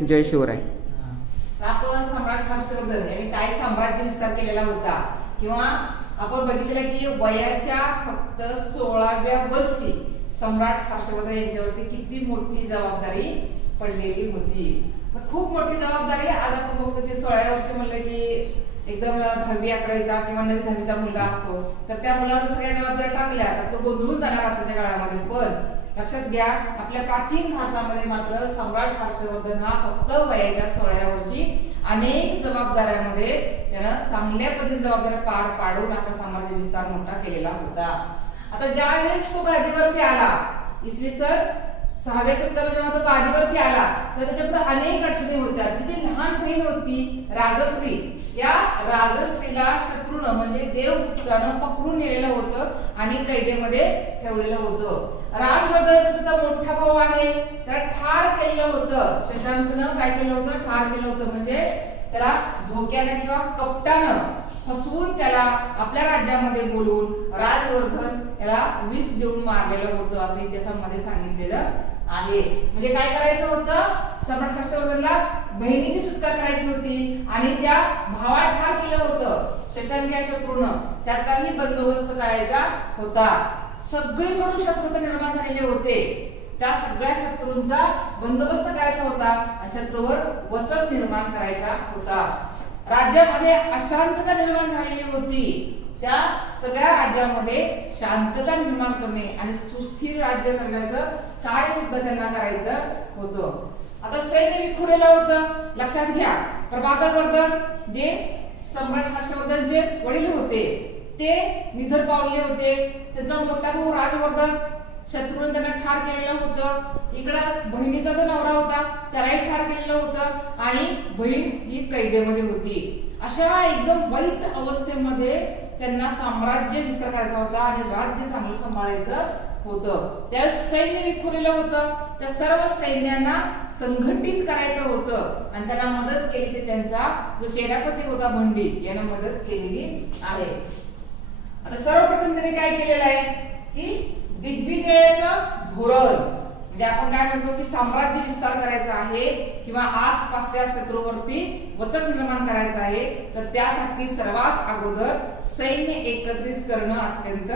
जय शिवराय. आपण सम्राट हर्षवर्धन यांनी काय साम्राज्य विस्तार केलेला होता, किंवा आपण बघितलं की वयाच्या फक्त 16व्या वर्षी सम्राट हर्षवर्धन यांच्यावरती किती मोठी जबाबदारी पडलेली होती. खूप मोठी जबाबदारी. आज आपण बघतो की 16व्या वर्षी म्हणलं की एकदम 10वी 11वीचा किंवा 9वी 10वीचा मुलगा असतो, तर त्या मुलावर सगळ्या जबाबदाऱ्या टाकल्या तर तो गोंधळून जाणार आताच्या काळामध्ये. पण लक्षात घ्या, आपल्या प्राचीन भारतामध्ये मात्र सम्राट हर्षवर्धन हा फक्त वयाच्या 16व्या वर्षी अनेक जबाबदाऱ्यामध्ये त्यानं चांगल्या पद्धतीने जबाबदाऱ्या पार पाडून आपला साम्राज्य विस्तार मोठा केलेला होता. आता ज्यावेळेस तो गादीवरती आला, इसवी सन 6व्या शतकामध्ये जेव्हा तो गादीवरती आला, तर त्याच्यापुढे अनेक अडचणी होत्या. जी लहान बहीण होती राजश्री, या राजश्रीला शत्रूनं म्हणजे देवगुप्तानं पकडून नेलेलं होतं आणि कैदेमध्ये ठेवलेलं होतं. राजवर्धन त्याचा मोठा भाऊ आहे, त्याला ठार केलेलं होतं. शशांकनं काय केलं होतं? ठार केलं होतं. म्हणजे त्याला धोक्याने किंवा कपटानं फसवून त्याला आपल्या राज्यामध्ये बोलवून राजवर्धन याला विष देऊन मारलेलं होतं, असं इतिहासामध्ये सांगितलेलं आहे. म्हणजे काय करायचं होतं? सम्राट हर्षवर्धनला बहिणीची सुटका करायची होती आणि ज्या भावाला ठार केलं होतं शशांक या शत्रूनं, त्याचाही बंदोबस्त करायचा होता. सगळीकडून शत्रू निर्माण झालेले होते, त्या सगळ्या शत्रूंचा बंदोबस्त करायचा होता, शत्रूवर वचक निर्माण करायचा होता. राज्यामध्ये अशांतता निर्माण झालेली होती, त्या सगळ्या राज्यामध्ये शांतता निर्माण करणे आणि सुस्थिर राज्य करण्याचं कार्य सुद्धा त्यांना करायचं होतं. आता सैन्य विखुरलेलं होतं. लक्षात घ्या, प्रभाकर वर्धन जे सम्राट हर्षवर्धनचे वडील होते ते निधन पावले होते. त्याचा मोठा भाऊ राजवर्धन शत्रूने त्यांना ठार केलेलं होतं. इकडं बहिणीचा जो नवरा होता त्यालाही ठार केलेलं होतं आणि बहीण ही कैदेमध्ये होती. अशा एकदम वाईट अवस्थेमध्ये त्यांना साम्राज्य विस्तार करायचा होता आणि राज्य चांगलं सांभाळायचं होतं. त्यावेळेस सैन्य विखुरलेलं होतं. त्या सर्व सैन्यांना संघटित करायचं होतं आणि त्यांना मदत केली ते त्यांचा जो सेनापती होता भंडी यानं मदत केलेली आहे. आता सर्वप्रथम त्यांनी काय केलेलं आहे की दिग्विजयाचं धोरण, म्हणजे आपण काय म्हणतो की साम्राज्य विस्तार करायचा आहे किंवा आसपासच्या शत्रूवरती वचक निर्माण करायचं आहे, तर त्यासाठी सर्वात अगोदर सैन्य एकत्रित करणं अत्यंत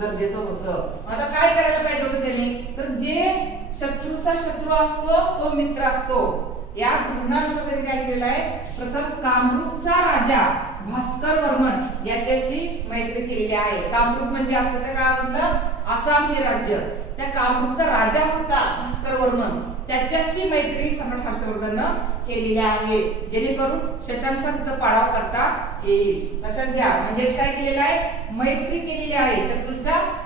गरजेचं होतं. आता काय करायला पाहिजे होतं त्यांनी? तर जे शत्रूचा शत्रू असतो तो मित्र असतो, या धोरणानुसार त्यांनी काय केलेलं आहे? प्रथम कामरूपचा राजा भास्कर वर्मन याच्याशी मैत्री केलेली आहे. कामरूप म्हणजे आताच्या काळामधलं आसाम हे राज्य, त्या कामरूपचा राजा होता भास्कर वर्मन, त्याच्याशी मैत्री सम्राट हर्षवर्धननं केलेली आहे, जेणेकरून शशांकचा तिथं पाडाव करता येईल. लक्षात घ्या, म्हणजेच काय केलेलं आहे? मैत्री केलेली आहे,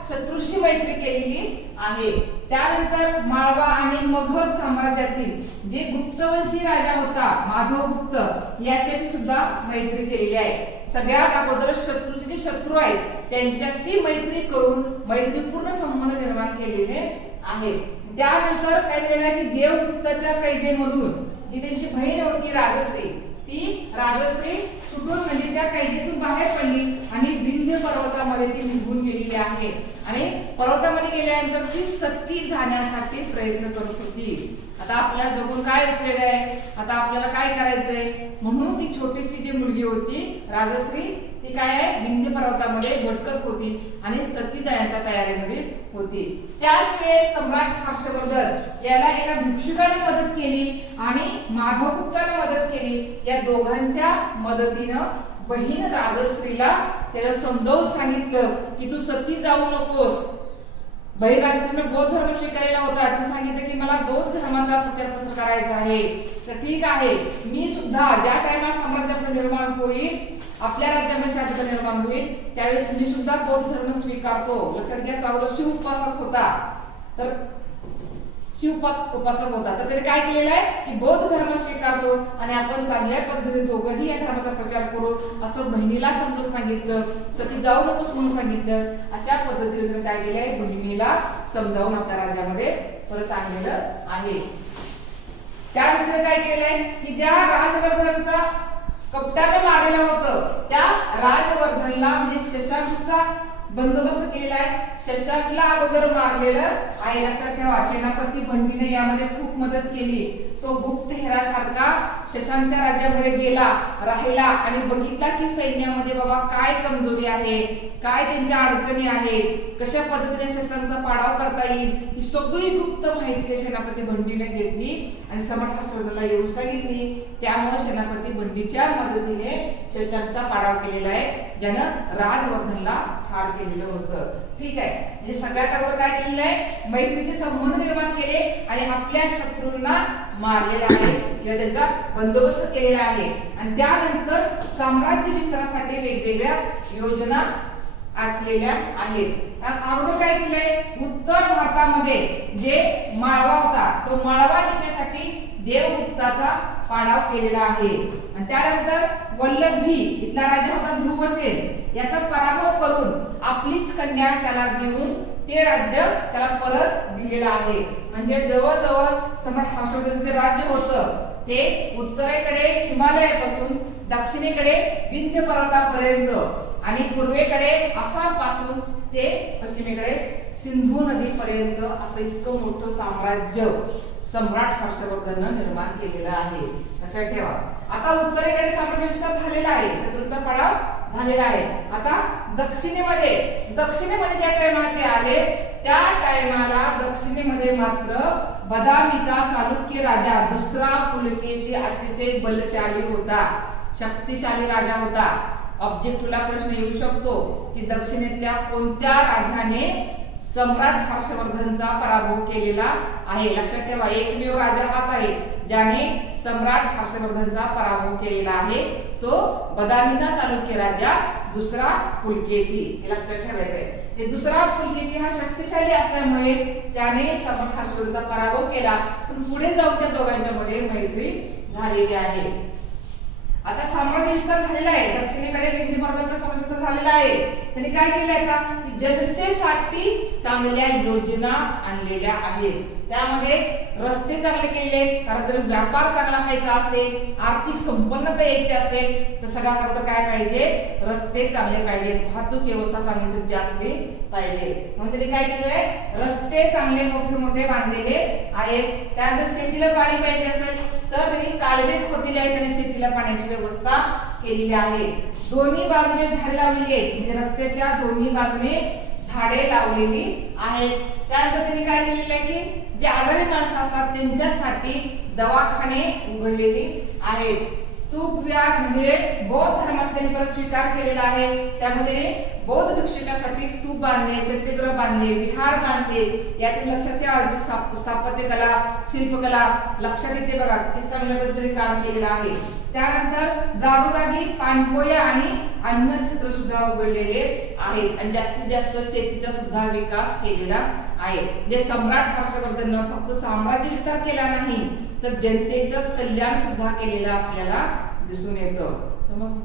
शत्रूशी मैत्री केलेली आहे. त्यानंतर माळवा आणि मगध साम्राज्यातील जे गुप्तवंशी राजा होता माधव गुप्त याच्याशी सुद्धा मैत्री केलेली आहे. सगळ्यात अगोदर शत्रूचे जे शत्रू आहेत त्यांच्याशी मैत्री करून मैत्रीपूर्ण संबंध निर्माण केलेले आहेत. त्यानंतर काय केलेलं आहे की देवगुप्ताच्या कैदेमधून जी त्यांची बहीण होती राजश्री, ती राजश्री सुटून म्हणजे त्या कैदेतून बाहेर पडली आणि विंध्य पर्वतामध्ये ती निघून गेलेली आहे आणि पर्वतामध्ये गेल्यानंतर ती सती जाण्यासाठी प्रयत्न करत होती. आता आपल्याला जगून काय उपयोग आहे? आता आपल्याला काय करायचंय? म्हणून ती छोटीशी जी मुलगी होती राजश्री, ती काय आहे? विंध्य पर्वतामध्ये भटकत होती आणि सती जाण्याच्या तयारीमध्ये होती. त्याच वेळेस सम्राट हर्षवर्धन याला एका भिक्षुकाने मदत केली आणि माधवगुप्ताने मदत केली. या दोघांच्या मदतीनं बहीण राजश्रीला त्याला समजावून सांगितलं की तू सती जाऊ नकोस. बहीण राजश्रीने बौद्ध धर्म स्वीकारलेला होता, ती सांगितलं की मला बौद्ध धर्माचा प्रचार प्रसार करायचा आहे, तर ठीक आहे, मी सुद्धा ज्या टाइमला साम्राज्य आपलं निर्माण होईल, आपल्या राज्यामध्ये शांतता निर्माण होईल, त्यावेळेस मी सुद्धा बौद्ध धर्म स्वीकारतो. लक्षात घ्या, तो अगोदर शिव उपासक होता, तर उपासक होता, तर त्याने काय केलेलं आहे की बौद्ध धर्म स्वीकारतो आणि आपण चांगल्या पद्धतीने दोघंही या धर्माचा प्रचार करू असं बहिणीला समजून सांगितलं. सती जाऊ नकोस म्हणून सांगितलं. अशा पद्धतीने काय केलं आहे? बहिणीला समजावून आपल्या राज्यामध्ये परत आणलेलं आहे. त्यानंतर काय केलंय की ज्या राजवर्धनचा कपटाने मारलेलं होतं त्या राजवर्धनला म्हणजे शशांकचा बंदोबस्त केलेला आहे. शशांकला अगोदर मारलेलं आहे, लक्षात ठेवा. सेनापती बंडीने यामध्ये खूप मदत केली. तो गुप्तहेरासारखा शशांकच्या राज्यामध्ये गेला, राहिला आणि बघितला की सैन्यामध्ये बाबा काय कमजोरी आहे, काय त्यांच्या अडचणी आहेत, कशा पद्धतीने शशांकचा पाडाव करता येईल, ही सगळी गुप्त माहिती सेनापती बंडीने घेतली आणि सम्राट हर्षवर्धनला येऊन सांगितली. त्यामुळे सेनापती बंडीच्या मदतीने शशांकचा पाडाव केलेला आहे, ज्यानं राजवर्धनला ठार केलेलं होतं. ठीक आहे, म्हणजे सगळ्यात अगोदर काय केलेलं आहे, मैत्रीचे संबंध निर्माण केले आणि आपल्या शत्रूंना मारलेला आहे किंवा त्यांचा बंदोबस्त केलेला आहे. आणि त्यानंतर साम्राज्य विस्तारासाठी वेगवेगळ्या योजना आखलेल्या आहेत. अगोदर काय केलंय, उत्तर भारतामध्ये जे माळवा होता तो माळवा घेण्यासाठी देवगुप्ताचा पाडाव केलेला आहे. आणि त्यानंतर वल्लभी इथला राजा होता ध्रुवसेन, याचा पराभव करून आपलीच कन्या त्याला देऊन ते राज्य त्याला परत दिलेलं आहे. म्हणजे जवळजवळ सम्राट हर्षवर्धनचे राज्य होतं ते उत्तरेकडे हिमालयापासून दक्षिणेकडे विंध्य पर्वतापर्यंत आणि पूर्वेकडे आसामपासून ते पश्चिमेकडे सिंधू नदीपर्यंत असं इतकं मोठं साम्राज्य सम्राट हर्षवर्धनने निर्माण केलेलं आहे. लक्षात ठेवा. आता उत्तरेकडे साम्राज्य विस्तार झालेला आहे, शत्रूंचा पाडाव झालेला आहे. आता दक्षिणेमध्ये ज्या टाइमाला ते आले त्या टाइमाला दक्षिणेमध्ये मात्र बदामीचा चालुक्य राजा दुसरा पुलकेशी अतिशय बलशाली होता, शक्तिशाली राजा होता. ऑब्जेक्टिव्हला प्रश्न येऊ शकतो की दक्षिणेतल्या कोणत्या राजाने सम्राट हर्षवर्धनचा पराभव केलेला आहे. लक्षात ठेवा, एकमेव राजा हाच आहे ज्याने सम्राट हर्षवर्धनचा पराभव केलेला आहे, तो बदामीचा चालुक्य राजा दुसरा पुलकेशी. हे लक्षात ठेवायचं आहे. ते दुसरा पुलकेशी हा शक्तिशाली असल्यामुळे त्याने सम्राट हर्षवर्धनचा पराभव केला, पण पुढे जाऊन त्या दोघांच्या मध्ये मैत्री झालेली आहे. आता साम्राज्य विस्तार झालेला आहे, दक्षिणेकडे विंध्य पर्वतापर्यंत साम्राज्य विस्तार झालेला आहे. त्यांनी काय केलं आता की जनतेसाठी चांगल्या योजना आणलेल्या आहेत. त्यामध्ये रस्ते चांगले केलेले आहेत, कारण जर व्यापार चांगला व्हायचा असेल, आर्थिक संपन्नता यायची असेल तर सगळ्यात अगोदर काय पाहिजे, रस्ते चांगले पाहिजेत, वाहतूक व्यवस्था चांगली तुमची असली पाहिजे. म्हणून त्यांनी काय केलंय, रस्ते चांगले मोठे मोठे बांधलेले आहेत. त्यानंतर शेतीला पाणी पाहिजे असेल तर त्यांनी कालवे खोदलेले आहेत आणि शेतीला पाण्याची व्यवस्था केलेली आहे. दोन्ही बाजूने झाडे लावलेली आहेत, म्हणजे रस्त्याच्या दोन्ही बाजूने झाडे लावलेली आहेत. त्यानंतर त्यांनी काय केलेलं आहे की जे आजारी माणसं असतात त्यांच्यासाठी दवाखाने उघडलेले आहेत. स्तूप विहार म्हणजे बौद्ध धर्माचा त्यांनी परत स्वीकार केलेला आहे. त्यामध्ये बौद्ध भिक्षुकासाठी स्तूप बांधले, सत्यग्रह बांधले, विहार बांधले. यातून लक्षात ठेवा जी स्थापत्य कला, शिल्पकला लक्षात येते बघा, किती चांगल्या पद्धतीने काम केलेलं आहे. त्यानंतर जागोजागी पाणपोया आणि अन्न क्षेत्र सुद्धा उघडलेले आहेत आणि जास्तीत जास्त शेतीचा सुद्धा विकास केलेला आहे. जे सम्राट हर्षवर्धनने फक्त साम्राज्य विस्तार केला नाही तर जनतेचं कल्याण सुद्धा केलेलं आपल्याला दिसून येतं. समज